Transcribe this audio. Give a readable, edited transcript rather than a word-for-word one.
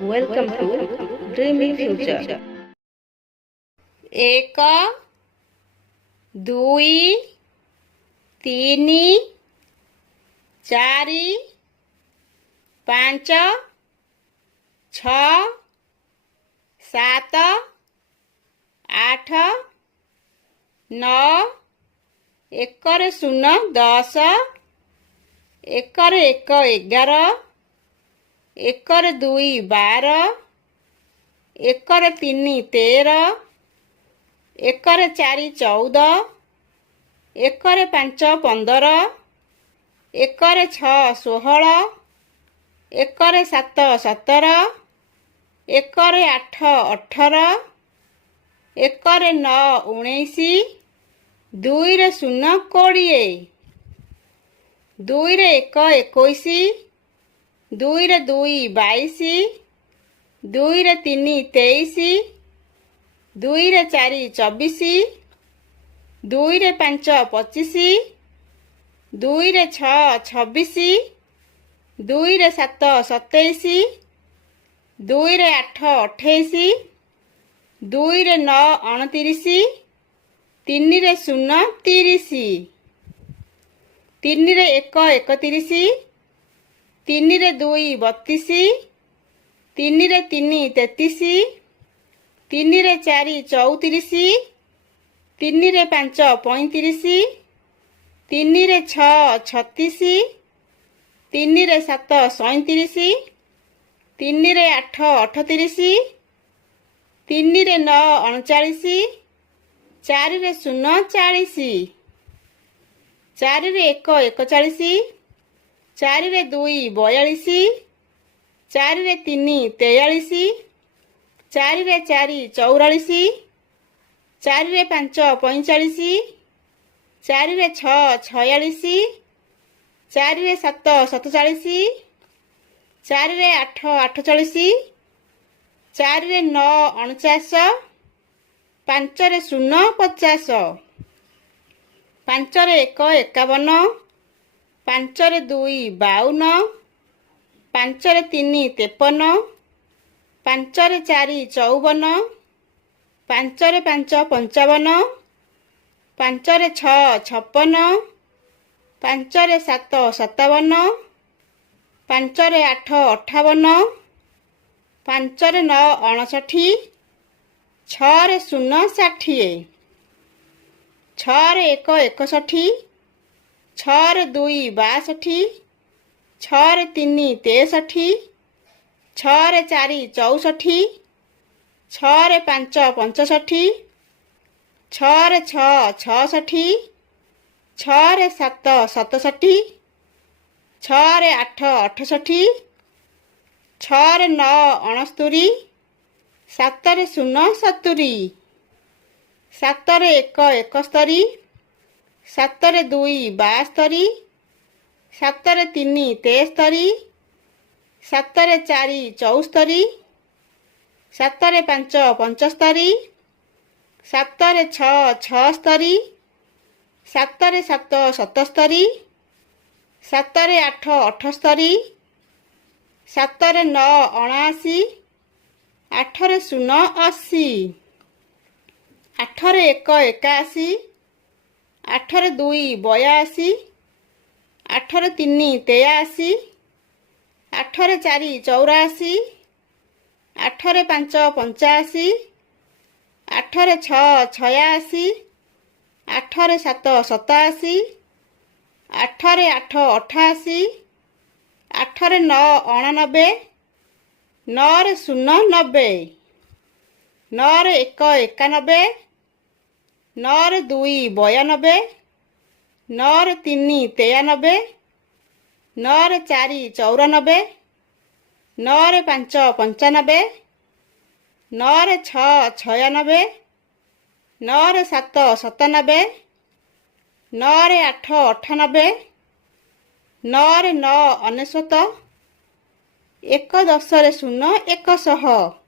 Welcome to Dreamy Future. ଏକ ଦୁଇ ତିନି ଚାରି ପାଞ୍ଚ ଛଅ ସାତ ଆଠ ନଅ ଏକରେ ଶୂନ 10 ଏକରେ 1 11 ଏକରେ 2 12 ଏକରେ 3 13 ଏକରେ 4 14 ଏକରେ 5 15 ଏକରେ 6 16 ଏକରେ 7 17 ଏକରେ 8 18 ଏକରେ 9 19 ଦୁଇରେ 0 20 ଦୁଇରେ 1 21 ଦୁଇରେ 2 22 ଦୁଇରେ 3 23 ଦୁଇରେ 4 24 ଦୁଇରେ 5 25 ଦୁଇରେ 6 26 ଦୁଇରେ 7 27 ଦୁଇରେ 8 28 ଦୁଇରେ 9 29 ତିନିରେ 0 30 ତିନିରେ 1 31 ତିନିରେ 2 32 ତିନିରେ 3 33 ତିନିରେ 4 34 ତିନିରେ 5 35 ତିନିରେ 6 36 ତିନିରେ 7 37 ତିନିରେ 8 38 ତିନିରେ 9 39 ଚାରିରେ 0 40 ଚାରିରେ 1 41 ଚାରିରେ 2 42 ଚାରିରେ 3 43 ଚାରିରେ 4 44 ଚାରିରେ 5 45 ଚାରିରେ 6 46 ଚାରିରେ 7 47 ଚାରିରେ 8 48 ଚାରିରେ 9 49 ପାଞ୍ଚରେ 0 50 ପାଞ୍ଚରେ 1 51 ପାଞ୍ଚରେ 2 52 ପାଞ୍ଚରେ 3 53 ପାଞ୍ଚରେ 4 54 ପାଞ୍ଚରେ 5 55 ପାଞ୍ଚରେ 6 56 ପାଞ୍ଚରେ 7 57 ପାଞ୍ଚରେ 8 58 ପାଞ୍ଚରେ 9 59 ଛଅରେ 0 60 ଛଅରେ 1 61 ଛଅରେ 2 62 ଛଅରେ 3 63 ଛଅରେ 4 64 ଛଅରେ 5 65 ଛଅରେ 6 66 ଛଅରେ 7 67 ଛଅରେ 8 68 ଛଅରେ 9 69 ସାତରେ 0 70 ସାତରେ 1 71 ସାତରେ 2 72 ସାତରେ 3 73 ସାତରେ 4 74 ସାତରେ 5 75 ସାତରେ 6 76 ସାତରେ 7 77 ସାତରେ 8 78 ସାତରେ 9 79 ଆଠରେ 0 80 ଆଠରେ 1 81 ଆଠରେ 2 82 ଆଠରେ 3 83 ଆଠରେ 4 84 ଆଠରେ 5 85 ଆଠରେ 6 86 ଆଠରେ 7 87 ଆଠରେ 8 88 ଆଠରେ 9 89 9ରେ 0 90 9ରେ 1 91 9ରେ 2 92 9ରେ 3 93 9ରେ 4 94 9ରେ 5 95 9ରେ 6 96 9ରେ 7 97 9ରେ 8 98 9ରେ 9 ଅନେଶ୍ୱତ 1 10ରେ 0 100